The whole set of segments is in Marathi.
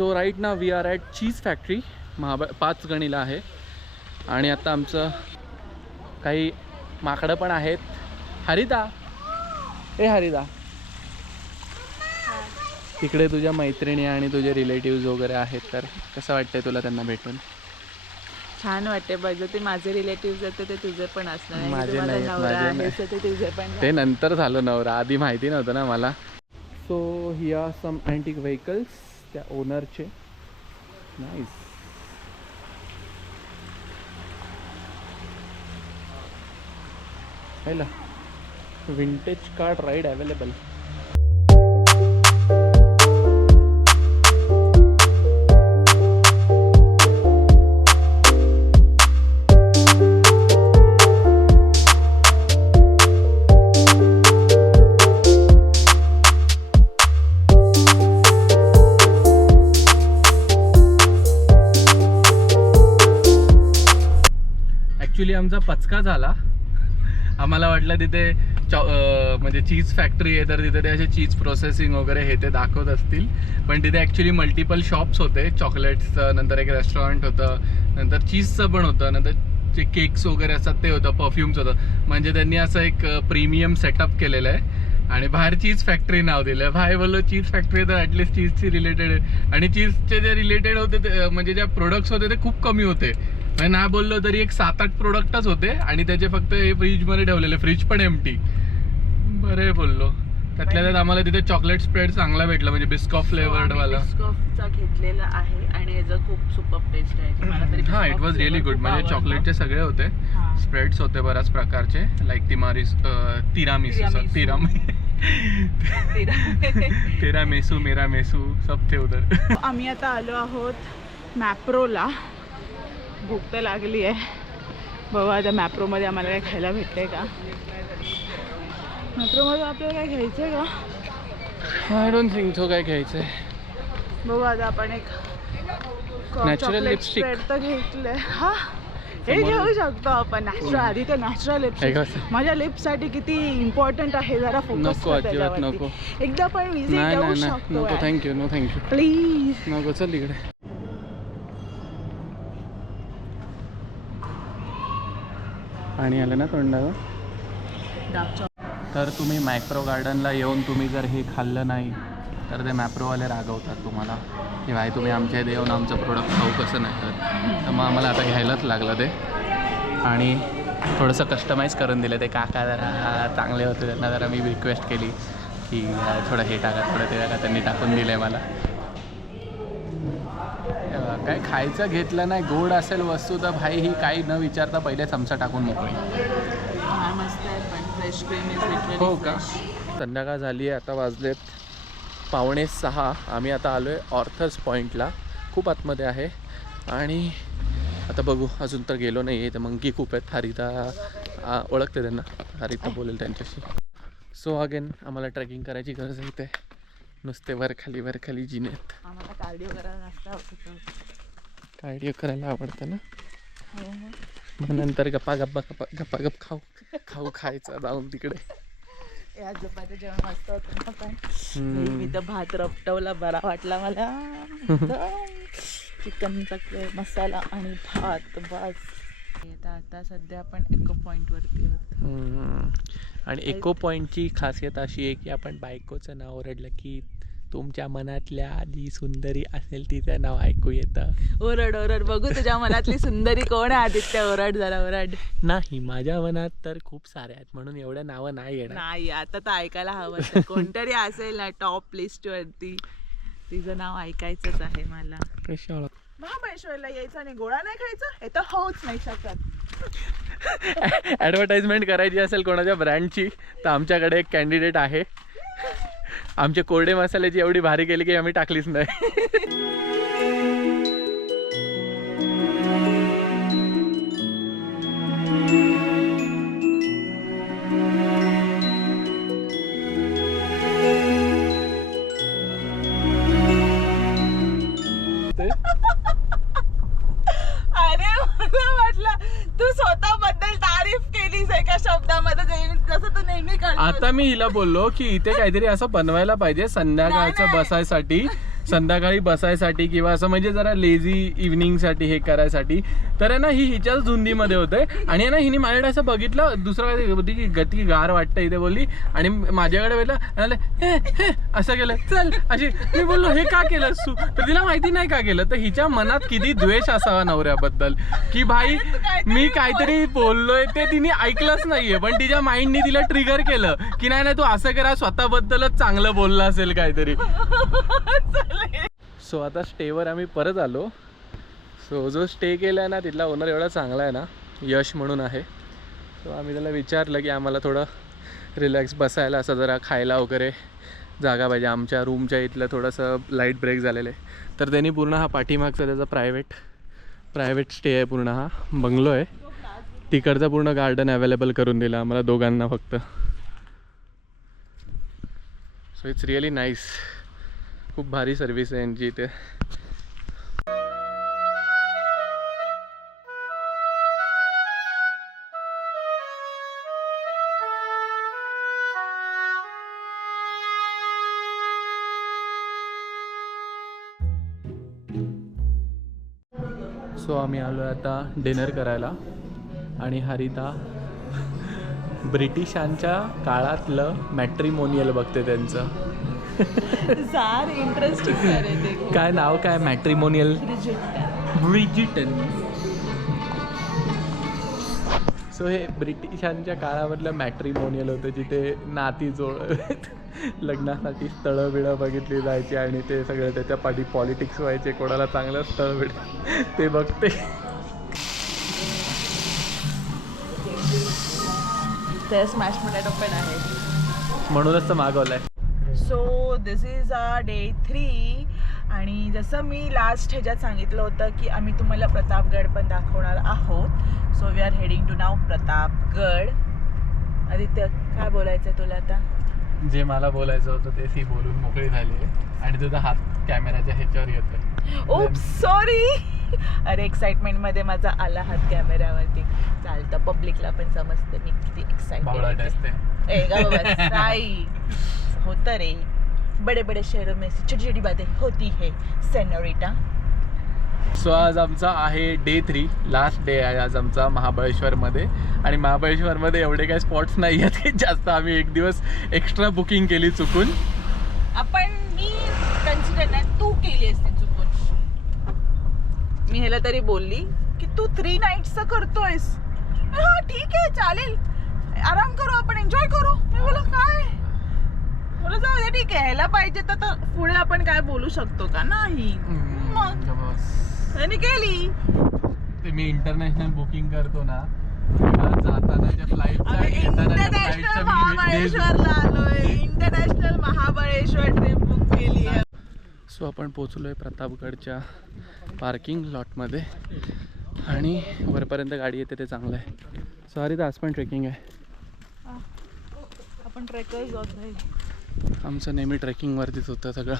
सो राईट ना we are at cheese factory पाचगणीला आहे. आणि आता आमचं काही माकडं पण आहेत. हरिता, ए हरिता, तिकडे तुझ्या मैत्रिणी आणि तुझे रिलेटिव्ज वगैरे आहेत, तर कसं वाटतंय तुला त्यांना भेटून? छान वाटते. बघ ते माझे रिलेटिव्ह आहेत ते तुझे पण असणार, माझे नाही, ते तुझे पण. ते नंतर झालं नवरा, आधी माहिती नव्हतं ना मला. So he are some antique vehicles त्या ओनरचे. नाईस. पहिला vintage car ride available. Actually आमचा पचका झाला. आम्हाला वाटलं तिथे म्हणजे चीज फॅक्टरी आहे तर तिथे ते असे चीज प्रोसेसिंग वगैरे हे ते दाखवत असतील, पण तिथे ॲक्च्युली मल्टिपल शॉप्स होते. चॉकलेट्सचं, नंतर एक रेस्टॉरंट होतं, नंतर चीजचं पण होतं, नंतर जे केक्स वगैरे असतात ते होतं, परफ्यूम्स होतं. म्हणजे त्यांनी असं एक प्रीमियम सेटअप केलेलं आहे आणि बाहेर चीज फॅक्टरी नाव दिलं आहे. बाहेर बोललो चीज फॅक्टरी तर ॲटलिस्ट चीजची रिलेटेड आहे. आणि चीजचे जे रिलेटेड होते ते म्हणजे ज्या प्रोडक्ट्स होते ते खूप कमी होते. म्हणजे नाही बोललो तरी एक 7-8 प्रोडक्टच होते आणि त्याचे फक्त हे फ्रीजमध्ये ठेवलेले, फ्रीज पण एम्प्टी. बरे बोललो. त्यातल्या त्यात आम्हाला तिथे चॉकलेट स्प्रेड चांगला भेटला, म्हणजे बिस्कॉफ फ्लेवर्ड वाला. बिस्कॉफचा घेतलेला आहे आणि याचं खूप सुपर टेस्ट आहे मला तरी. हां, इट वॉज रिअली गुड. म्हणजे चॉकलेटचे सगळे होते, स्प्रेड्स होते बऱ्याच प्रकारचे, लाईक तिरामिसू मिरामेसू सब थे उधर. आम्ही आता आलो आहोत मॅप्रोला. भूक तर लागली आहे. बघू आता मॅप्रोमध्ये आम्हाला काय खायला भेटतंय का. मॅप्रोमध्ये आपल्याला काय घ्यायचं आहे का? I don't think so. काय घ्यायचं आहे बघू आता. आपण एक नॅचरल लिपस्टिक तर घेतलंय. हा, हे घेऊ शकतो आपण. नॅचरल, आधी तर नॅचरल लिपस्टिक माझ्या लिप्ससाठी किती इम्पॉर्टंट आहे, जरा फोकस नको, अजिबात नको. एकदा पण विजिट देऊ शकतो. नको, थँक्यू, नो थँक्यू, प्लीज नको. चल इकडे. पाणी आलं ना तोंडावर. तर तुम्ही मॅप्रो गार्डनला येऊन तुम्ही जर हे खाल्लं नाही तर ते मॅप्रोवाले रागवतात तुम्हाला की भाई तुम्ही आमच्या इथे येऊन आमचं प्रोडक्ट खाऊ कसं नाही तर मग आम्हाला आता घ्यायलाच लागलं ते. आणि थोडंसं कस्टमाइज करून दिलं ते. काका जरा चांगले होते, त्यांना जरा मी रिक्वेस्ट केली की थोडं हे टाका, थोडं ते टाका. त्यांनी टाकून दिलं आहे मला. काय खायचं घेतलं नाही, गोड असेल वस्तू तर भाई ही काही न विचारता पहिले चमचा टाकून मोकळी. हो का. संध्याकाळ झाली आहे, आता वाजलेत 5:45. आम्ही आता आलो आहे ऑर्थर्स पॉईंटला. खूप आतमध्ये आहे आणि आता बघू. अजून तर गेलो नाही आहे. तर मंकी खूप आहेत. हरिता ओळखते त्यांना, हरिता बोलेल त्यांच्याशी. सो अगेन आम्हाला ट्रेकिंग करायची गरज आहे. इथे नुसते वरखाली जिनेत. आम्हाला कार्डिओ करायला नसतं. कार्डिओ करायला आवडतं ना. मग नंतर गप्पा खायचा जाऊन तिकडे. या झोपाचं जेवण मस्त होतं ना. पण मी तर भात रपटवला, बरा वाटला मला. चिकनचा मसाला आणि भात बस. आता सध्या आपण इको पॉईंटवरती आहोत. आणि इको पॉईंटची खासियत अशी आहे की आपण बायकोचं नाव ओरडलं की तुमच्या मनातल्या आधी सुंदरी असेल तिचं नाव ऐकू येतं. ओरड ओरड. बघू तुझ्या मनातली सुंदरी कोण आहे आदित्य. ओरड जरा ओरड. नाही, माझ्या मनात तर खूप सारे आहेत म्हणून एवढं नावं नाही येणार. नाही, आता तर ऐकायला हवं. कोणतरी असेल ना टॉप लिस्ट वरती, तिचं नाव ऐकायचंच आहे मला. कशाला महाबळेश्वरला यायचं आणि गोळा नाही खायचं हे तर होऊच नाही शकत. ॲडव्हर्टाइजमेंट करायची असेल कोणाच्या ब्रँडची तर आमच्याकडे एक कॅन्डिडेट आहे. आमचे कोरडे मसाल्याची एवढी भारी केली की आम्ही टाकलीच नाही. अरे मला वाटलं तू स्वतःबद्दल तारीफ केलीस एका शब्दामध्ये, जसं तू नेहमी करतो. आता मी हिला बोललो की इथे काहीतरी असं बनवायला पाहिजे संध्याकाळचं बसायसाठी. संध्याकाळी बसायसाठी किंवा असं म्हणजे जरा लेझी इव्हनिंगसाठी हे करायसाठी, तर आहे ना ही हिच्याच धुंदीमध्ये होते. आणि आहे ना हिने माझ्याकडे असं बघितलं, दुसरं काय होती की गती गार वाटतं इथे बोलली, आणि माझ्याकडे बघितलं हे हे असं केलं, चल अशी. मी बोललो हे का केलंस तू? तर तिला माहिती नाही का केलं. तर हिच्या मनात किती द्वेष असावा नवऱ्याबद्दल, की भाई मी काहीतरी बोललोय ते तिने ऐकलंच नाहीये, पण तिच्या माइंडनी तिला ट्रिगर केलं की नाही नाही तू असं करा, स्वतःबद्दलच चांगलं बोललं असेल काहीतरी. सो आता स्टेवर आम्ही परत आलो. सो जो स्टे केला आहे ना तिथला ओनर एवढा चांगला आहे ना, यश म्हणून आहे. सो आम्ही त्याला विचारलं की आम्हाला थोडं रिलॅक्स बसायला, असं जरा खायला वगैरे जागा पाहिजे. आमच्या रूमच्या इथलं थोडंसं लाईट ब्रेक झालेलं आहे. तर त्यांनी पूर्ण हा पाठीमागचा त्याचा प्रायव्हेट स्टे आहे, पूर्ण हा बंगलो आहे. तिकडचा पूर्ण गार्डन अवेलेबल करून दिलं आम्हाला दोघांना फक्त. So it's really nice. खूप भारी सर्विस आहे यांची इथे. सो आम्ही आलो आता डिनर करायला, आणि हरिता ब्रिटिशांच्या काळातलं मॅट्रिमोनियल बघते त्यांचं. इंटरेस्टिंग. काय नाव काय मॅट्रिमोनियल? ब्रिजिटन. सो हे ब्रिटिशांच्या काळामधलं मॅट्रिमोनियल होतं, जिथे नाती लग्नासाठी स्थळं बिळं बघितली जायची, आणि ते सगळं त्याच्या पाठी पॉलिटिक्स व्हायचे, कोणाला चांगलं स्थळ बिळ ते बघते. ते स्मॅश पोटॅटो पण आहे, म्हणूनच तर मागवलाय. So this is day 3. आणि जसं मी लास्ट ह्याच्यात सांगितलं होतं की आम्ही तुम्हाला प्रतापगड पण दाखवणार आहोत. So we are heading to नाव प्रतापगड. आदित्य काय बोलायचं तुला आता? जे मला बोलायचं होतं ते ती बोलून मोकळी झाली आहे, आणि तुझा हात कॅमेराच्या ह्याच्यावर येतोय. Op sorry. अरे एक्साइटमेंटमध्ये माझा आला हात कॅमेऱ्यावरती. चालतं, पब्लिकला पण समजतं मी किती एक्साइटेड असते. होतं रे, बडे बडे शहरों में से छोटी छोटी बातें होती है सेनोरिटा. सो आज आमचा आहे डे 3, लास्ट डे आहे आज आमचा महाबळेश्वरमध्ये. आणि महाबळेश्वरमध्ये एवढे काही स्पॉट्स नाही आहेत की जास्त. आम्ही एक दिवस एक्स्ट्रा बुकिंग केली चुकून. मी कन्सिडर नाही, तू केली असते चुकून. मी ह्याला तरी बोलली की तू 3 नाईट्सचं करतोयस. हा ठीक आहे, चालेल, आराम करू, आपण एन्जॉय करू. मी बोला काय, मला जाऊ दे, ठीक आहे, ह्याला पाहिजे तर पुढे आपण काय बोलू शकतो का? नाही. मग त्यांनी केली. ते मी इंटरनॅशनल बुकिंग करतो ना, जातानाच्या फ्लाईटचा, इंटरनॅशनल महाबळेश्वरला आलोय. इंटरनॅशनल महाबळेश्वर ट्रिप बुक केली आहे. सो आपण पोचलोय प्रतापगडच्या पार्किंग लॉटमध्ये, आणि वरपर्यंत गाडी येते ते चांगलं आहे. सॉरी, तर आज पण ट्रेकिंग आहे. आपण ट्रेकर्स आहोत. आमचं नेहमी ट्रेकिंगवरतीच होतं सगळं.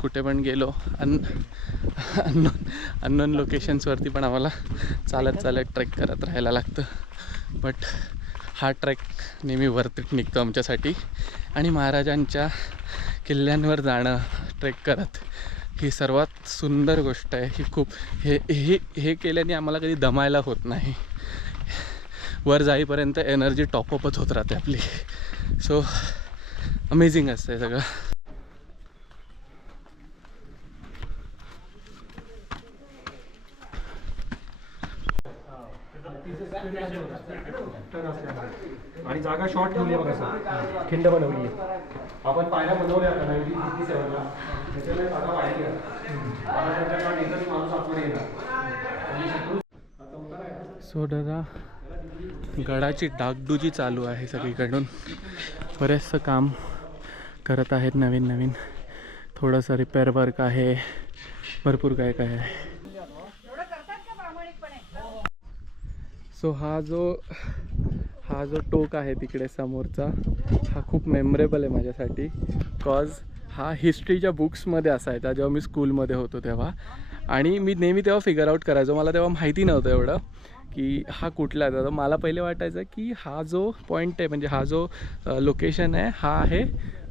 कुठे पण गेलो अननोन लोकेशन्सवरती पण आम्हाला चालत ट्रेक करत राहायला लागतं. बट हा ट्रेक नेहमी वर्थ इट निघतो आमच्यासाठी. आणि महाराजांच्या किल्ल्यांवर जाणं ट्रेक करत ही सर्वात सुंदर गोष्ट आहे. ही खूप हे केल्याने आम्हाला कधी दमायला होत नाही. वर जाईपर्यंत एनर्जी टॉपअपच होत राहते आपली. सो अमेझिंग असतं आहे सगळं. आणि जागा शॉर्ट ठेवली आहे बघा सर, खिंड बनवली आहे. आपण पायऱ्या बनवल्या आता 1957ला, त्याच्यामुळे जागा वाढली आहे. माणूस आतमध्ये येणार. सो दादा, गडाची डागडुजी चालू आहे सगळीकडून. बरेचसं काम करत आहेत, नवीन थोडंसं रिपेअर वर्क आहे, भरपूर काय आहे. सो हा जो टोक आहे तिकडे समोरचा, हा खूप मेमरेबल आहे माझ्यासाठी. कॉज हा हिस्ट्रीच्या बुक्समध्ये असायचा जेव्हा मी स्कूलमध्ये होतो तेव्हा. आणि मी नेहमी तेव्हा फिगर आउट करायचो. मला तेव्हा माहिती नव्हतं एवढं की हा कुठला आहे. तर मला पहिले वाटायचं की हा जो पॉईंट आहे, म्हणजे हा जो लोकेशन आहे, हा आहे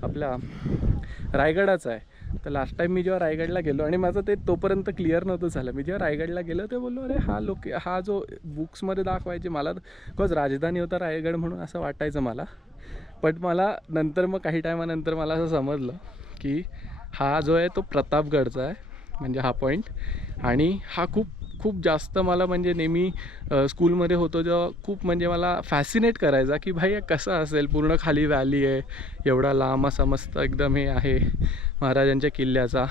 आपला रायगडाचा आहे. तर लास्ट टाईम मी जेव्हा रायगडला गेलो आणि माझं ते तोपर्यंत क्लिअर नव्हतं झालं, मी जेव्हा रायगडला गेलो ते बोललो अरे हा जो बुक्समध्ये दाखवायचे मला बिकॉज राजधानी होता रायगड म्हणून असं वाटायचं मला. बट मला नंतर मग काही टायमानंतर मला असं समजलं की हा जो आहे तो प्रतापगडचा आहे, म्हणजे हा पॉईंट. आणि हा खूप खूप जास्त मला म्हणजे नेहमी स्कूलमध्ये होतो जेव्हा खूप म्हणजे मला फॅसिनेट करायचा की भाई कसं असेल, पूर्ण खाली व्हॅली आहे, एवढा लांब असा मस्त एकदम हे आहे महाराजांच्या किल्ल्याचा.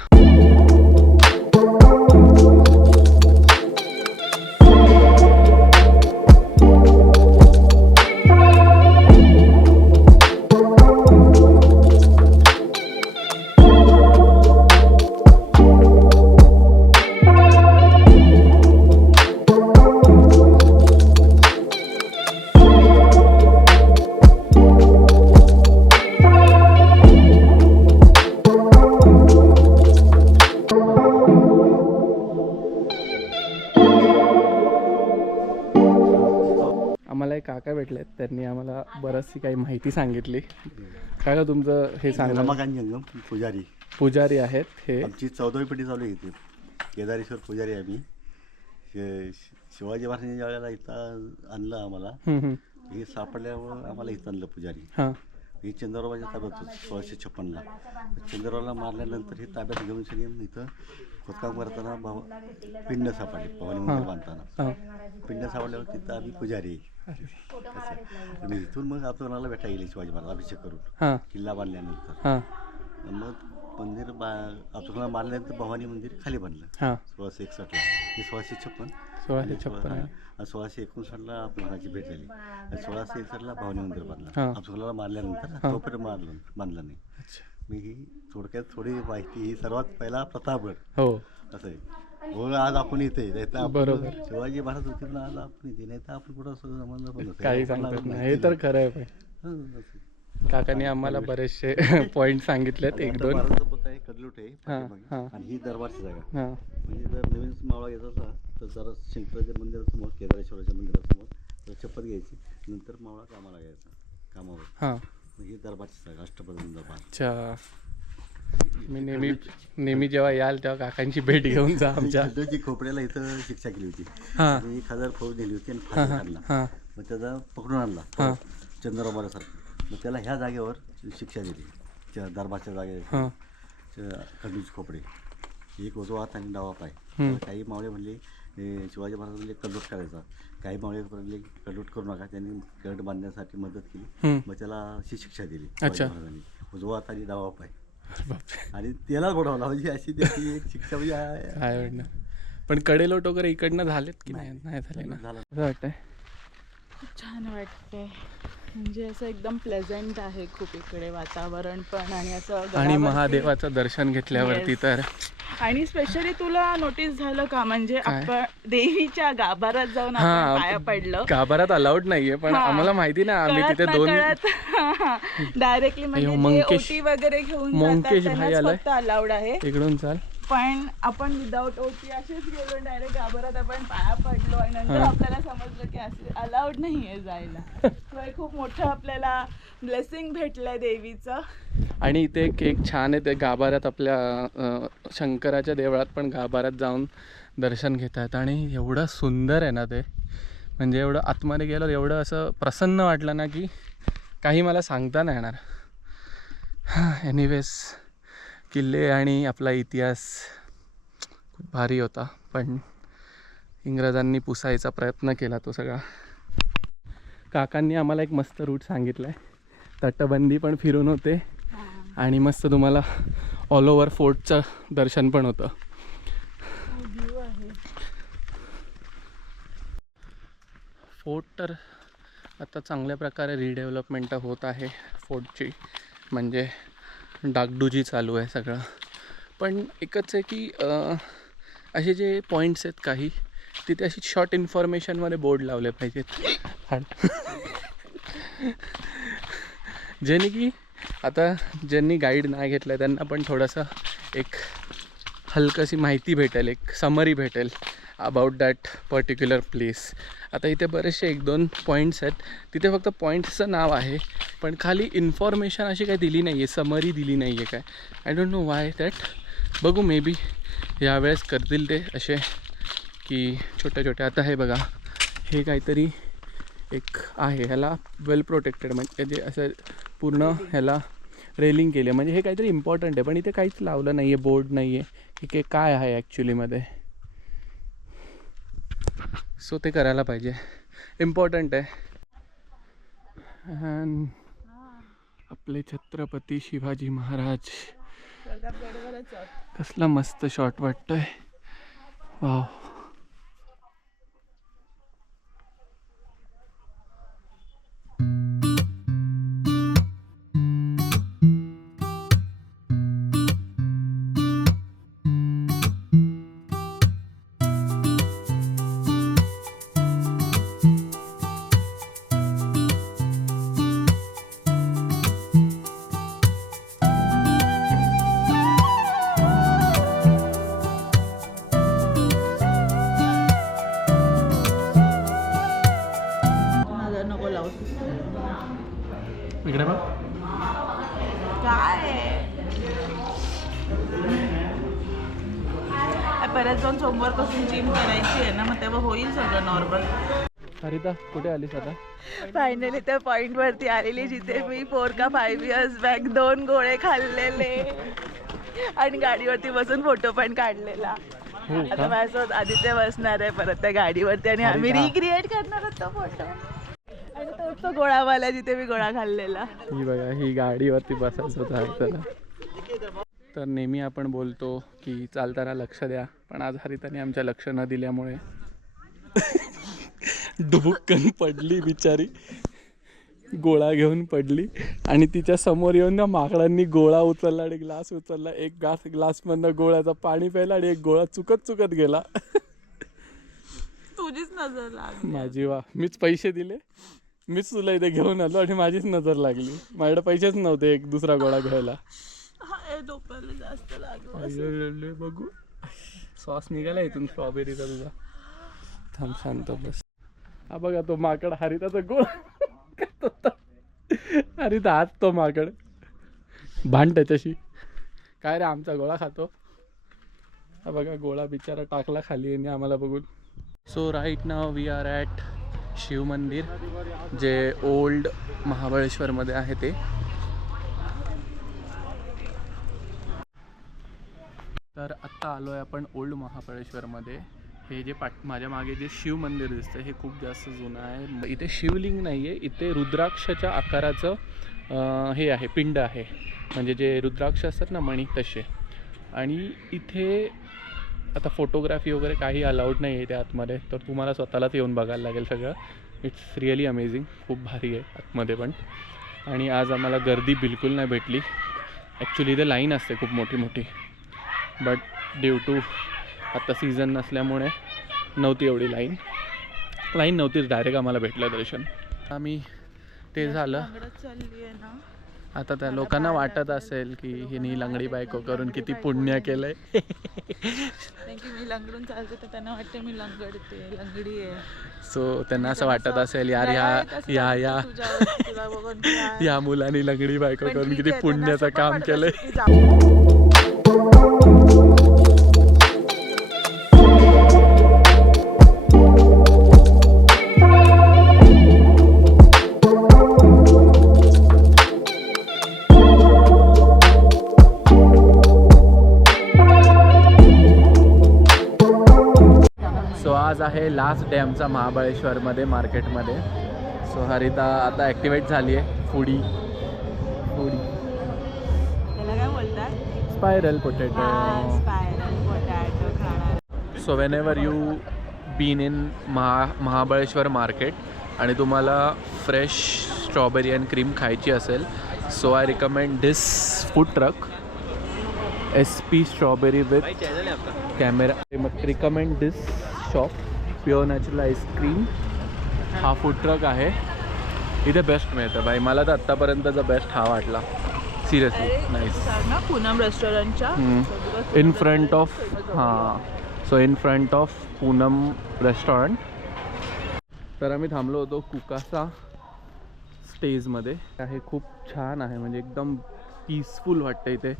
आम्हाला एक काका भेटलेत, त्यांनी आम्हाला बरचशी काही माहिती सांगितली. काय का तुमचं हे सांगा. रमाकांत जंगम पुजारी पुजारी आहेत हे. आमची 14वी पिढी चालू आहे इथे. केदारेश्वर पुजारी आहे आम्ही. शिवाजी महाराजांनी ज्या वेळेला इथं आणलं आम्हाला, हे सापडल्यामुळं आम्हाला इथं आणलं पुजारी. हां ही चंद्रबाबाच्या ताब्यात होतं 1656ला. चंद्रबाबाला मारल्यानंतर हे ताब्यात घेऊन सगळी इथं खोदकाम करताना पिंड सापडले, भवानी मंदिर बांधताना पिंड सापडल्यावर तिथं आम्ही पुजारी आणि इथून मग आपल्याला भेटा गेली शिवाजी महाराज अभिषेक करून किल्ला बांधल्यानंतर. मग मंदिर आपल्याला मारल्यानंतर भवानी मंदिर खाली बांधलं 1661ला. हे 1656 आणि 1659ला आपल्याची भेट झाली. 1661ला भवानी मंदिर बांधलं. आपल्याला मारल्यानंतर तोपर्यंत बांधलं नाही. मी ही थोडक्यात थोडी माहिती, ही सर्वात पहिला प्रतापगड असं आहे. हो आज आपण इथे बरोबर. शिवाजी महाराज होते ना, आज आपण इथे, नाही तर आपण कुठं असं समजलं पण काही सांगतात नाही. हे तर खरं आहे. काकांनी आम्हाला बरेचसे पॉईंट सांगितलेत. एक दोन आहे कदलूट आहे आणि ही दरबारची जागा. म्हणजे जर नवीन मावळा घेत असला तर जरा शंकराच्या मंदिरासमोर, केदारेश्वराच्या मंदिरासमोर चप्पत घ्यायची, नंतर मावळा कामाला घ्यायचा कामावर. ही दरबारची जागा, अष्टप्रधान दरबार. अच्छा. मी नेहमी जेव्हा याल तेव्हा काकांची भेट घेऊन जा. आमच्या खोपड्याला इथं शिक्षा केली होती. 1000 फौज दिली होती आणि फाशी काढला. मग त्याचा पकडून आणला चंद्रबाबासारखं. मग त्याला ह्या जागेवर शिक्षा दिली, दरबारच्या जागेवर. खंडूची खोपडे, एक उजवा हात आणि डावा पाय. काही मावळे म्हणले शिवाजी महाराज म्हणले कल्लोट करायचा, काही मावळे म्हणले कल्लोट करू नका. त्यांनी गड बांधण्यासाठी मदत केली. मग त्याला अशी शिक्षा दिली महाराजांनी, उजवा हात आणि डावा पाय. आणि त्यालाच बोलावला, म्हणजे अशी त्याची एक शिक्षा म्हणजे. पण कडेलोट वगैरे इकडनं झालेत की नाही? नाही झाले ना. असं वाटतंय खूप छान वाटतंय, म्हणजे असं एकदम प्लेझंट आहे खूप इकडे वातावरण पण. आणि असं आणि महादेवाचं दर्शन घेतल्यावरती तर. आणि स्पेशली तुला नोटीस झालं का, म्हणजे आपण देवीच्या गाभाऱ्यात जाऊन आपण पाया पडलं. गाभाऱ्यात अलाउड नाहीये, पण आम्हाला माहिती ना, आम्ही तिथे डायरेक्टली म्हणजे ओटी वगैरे घेऊन फक्त अलाउड आहे इकडून. चाल. पण आपण विदाऊट ओटी असेच गेलो, डायरेक्ट गाभाऱ्यात आपण पाया पडलो आणि नंतर आपल्याला समजलं की असे अलाउड नाहीये जायला. खूप मोठं आपल्याला ब्लेसिंग भेटलंय देवीचं. आणि इथे एक छान आहे ते गाभाऱ्यात, आपल्या शंकराच्या देवळात पण गाभाऱ्यात जाऊन दर्शन घेतात. आणि एवढं सुंदर आहे ना ते, म्हणजे एवढं आतमध्ये गेलं एवढं असं प्रसन्न वाटलं ना की काही मला सांगता नाही येणार. एनिवेज, किल्ले आणि आपला इतिहास खूप भारी होता, पण इंग्रजांनी पुसायचा प्रयत्न केला तो सगळा. काकांनी आम्हाला एक मस्त रूट सांगितला आहे, तटबंदी पण फिरून होते आणि मस्त तुम्हाला ऑल ओव्हर फोर्टचं दर्शन पण होतं. फोर्ट तर आता चांगल्या प्रकारे रिडेव्हलपमेंट होत आहे फोर्टची, म्हणजे डागडुजी चालू आहे सगळं. पण एकच आहे की असे जे पॉईंट्स आहेत काही, तिथे अशी शॉर्ट इन्फॉर्मेशनमध्ये बोर्ड लावले पाहिजेत, ज्याने की आता ज्यांनी गाईड नाही घेतलं त्यांना पण थोडंसं एक हलकशी माहिती भेटेल, एक समरी भेटेल. About that particular place. आता इथे बरेचसे 1-2 पॉईंट्स आहेत. तिथे फक्त पॉईंट्सचं नाव आहे पण खाली इन्फॉर्मेशन अशी काही दिली नाही आहे, समरी दिली नाही आहे काय. I don't know Y that. बघू मे बी यावेळेस करतील ते असे की छोटे छोटे. आता हे बघा, हे काहीतरी एक आहे, ह्याला वेल प्रोटेक्टेड म्हणजे जे असं पूर्ण ह्याला रेलिंग केली आहे, म्हणजे हे काहीतरी इम्पॉर्टंट आहे. पण इथे काहीच लावलं नाही आहे, बोर्ड नाही आहे की काय आहे ॲक्च्युलीमध्ये. सो ते करायला पाहिजे, इम्पॉर्टंट आहे. अँड आपले छत्रपती शिवाजी महाराज, कसला मस्त शॉट वाटतोय. वाव. नको लावू. इकडे बघ. काय परत जाऊन सोमवारपासून जिम करायची आहे ना, मग तेव्हा होईल सगळं नॉर्मल. हरिता कुठे आलीस आता? फायनली त्या पॉइंट वरती आलेली जिथे मी 4 का 5 इयर्स बॅक 2 गोळे खाल्लेले आणि गाडीवरती बसून फोटो पण काढलेला. आता माझ्यासोबत आदित्य बसणार आहे परत त्या गाडीवरती आणि आम्ही रिक्रिएट करणार आहोत तो फोटो. आणि तोच तो गोळावाला जिथे मी गोळा खाल्लेला. ही बघा, ही गाडीवरती बसायचं होतं हरिताला. तर नेहमी आपण बोलतो की चालताना लक्ष द्या, पण आज हरिताने आमच्या लक्ष न दिल्यामुळे डुबुक्कन पडली बिचारी, गोळा घेऊन पडली. आणि तिच्या समोर येऊन ना माकडांनी गोळा उचलला आणि ग्लास उचलला. एक ग्लासमधनं गोळ्याचं पाणी प्यायला आणि एक गोळा चुकत गेला. तुझीच नजर लागली. माझी वा, मीच पैसे दिले, मीच तुला इथे घेऊन आलो आणि माझीच नजर लागली. माझ्याकडे पैसेच नव्हते एक दुसरा गोळा घ्यायला. डोक्याला जास्त लागलं. बघू, सॉस निघाला इथून स्ट्रॉबेरीचा तुझा. थांब शांत बस. हा बघा तो माकड हरिताचा गोळा. हरिता आज तो माकड भांड त्याच्याशी. काय रे आमचा गोळा खातो. हा बघा गोळा बिचारा टाकला खाली आणि आम्हाला बघून. So right now we are at Shiv Mandir, जे ओल्ड महाबळेश्वरमध्ये आहे ते. तर आत्ता आलो आहे आपण ओल्ड महाबळेश्वरमध्ये. हे जे माझ्या मागे जे शिव मंदिर दिसतं हे खूप जास्त जुनं आहे. इथे शिवलिंग नाही आहे, इथे रुद्राक्षाच्या आकाराचं हे आहे, पिंड आहे. म्हणजे जे रुद्राक्ष असतात ना मणी तसे. आणि इथे आता फोटोग्राफी वगैरे काही अलाउड नाही आहे त्या आतमध्ये, तर तुम्हाला स्वतःलाच येऊन बघायला लागेल सगळं. इट्स रिअली अमेझिंग, खूप भारी आहे आतमध्ये पण. आणि आज आम्हाला गर्दी बिलकुल नाही भेटली. ॲक्च्युली इथे लाईन असते खूप मोठी मोठी, बट ड्यू टू आता सीझन नसल्यामुळे नव्हती एवढी लाईन नव्हतीच. डायरेक्ट आम्हाला भेटलं दर्शन. आम्ही ते झालं. आता त्या लोकांना वाटत असेल की हिनी लंगडी बायको करून किती पुण्य केलंय. मी लंगडून चालते तर त्यांना वाटते मी लंगडी आहे. सो त्यांना असं वाटत असेल यार या मुलांनी लंगडी बायको करून किती पुण्याचं काम केलंय. आज आहे लास्ट डे आमचा महाबळेश्वरमध्ये मार्केटमध्ये. सो हरिता आता ॲक्टिवेट झाली आहे. फूडी काय बोलतात, spiral potato. So when ever you been in Mahabaleshwar market आणि तुम्हाला फ्रेश स्ट्रॉबेरी अँड क्रीम खायची असेल, so I recommend this food truck SP strawberry with camera. Recommend this shop pure natural ice cream. हा फूड ट्रक आहे. इथे बेस्ट मिळतं बाई. मला तर आत्तापर्यंतचा बेस्ट हा वाटला. Seriously nice. पूनम रेस्टॉरंटच्या in front of so in front of Poonam restaurant. तर आम्ही थांबलो होतो कुकासा स्टेजमध्ये. आहे खूप छान आहे, म्हणजे एकदम पीसफुल वाटतं इथे.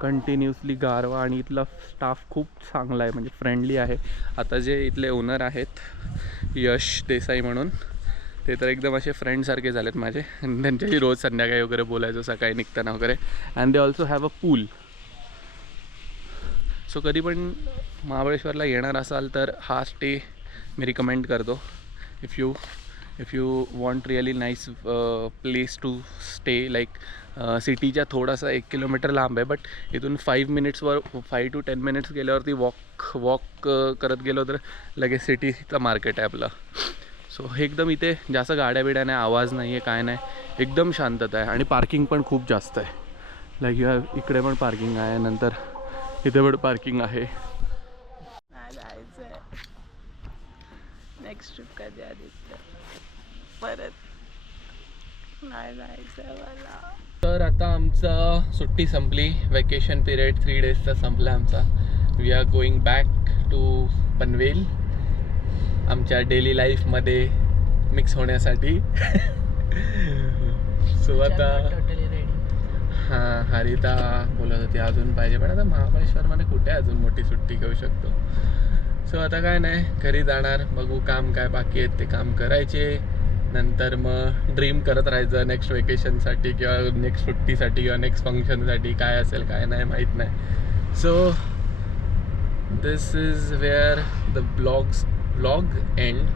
कंटिन्युअसली गारवा आणि इथला स्टाफ खूप चांगला आहे, म्हणजे फ्रेंडली आहे. आता जे इथले ओनर आहेत यश देसाई म्हणून, ते तर एकदम असे फ्रेंडसारखे झालेत माझे. आणि त्यांच्याशी रोज संध्याकाळी वगैरे बोलायचो, सकाळी निघताना वगैरे. And they also have a pool. So कधी पण महाबळेश्वरला येणार असाल तर हा स्टे मी रिकमेंड करतो. If you want really nice place to stay, like सिटीच्या थोडासा 1 किलोमीटर लांब आहे, बट इथून 5 मिनिट्सवर 5 to 10 मिनिट्स गेल्यावरती वॉक करत गेलो तर लगेच सिटीचं मार्केट आहे आपलं. सो हे एकदम इथे जास्त गाड्या बिड्या नाही, आवाज नाही आहे, काय नाही, एकदम शांतता आहे. आणि पार्किंग पण खूप जास्त आहे. लाईक इकडे पण पार्किंग आहे, नंतर इथे पण पार्किंग आहे. जायचंय नेक्स्ट ट्रिप कधी आदित्य, परत नाही जायचंय मला. तर आता आमचं सुट्टी संपली, वेकेशन पिरियड 3 डेजचा संपला आमचा. We are going back to Panvel आमच्या डेली लाईफमध्ये मिक्स होण्यासाठी. सो आता टोटली रेडी. हां, हरिता बोलत होती अजून पाहिजे, पण आता महाबळेश्वरमध्ये कुठे अजून मोठी सुट्टी घेऊ शकतो. सो आता काय नाही, घरी जाणार, बघू काम काय बाकी आहेत ते काम करायचे, नंतर मग ड्रीम करत राहायचं नेक्स्ट वेकेशनसाठी किंवा नेक्स्ट सुट्टीसाठी किंवा नेक्स्ट फंक्शनसाठी. काय असेल काय नाही माहीत नाही. So this is where the blog end.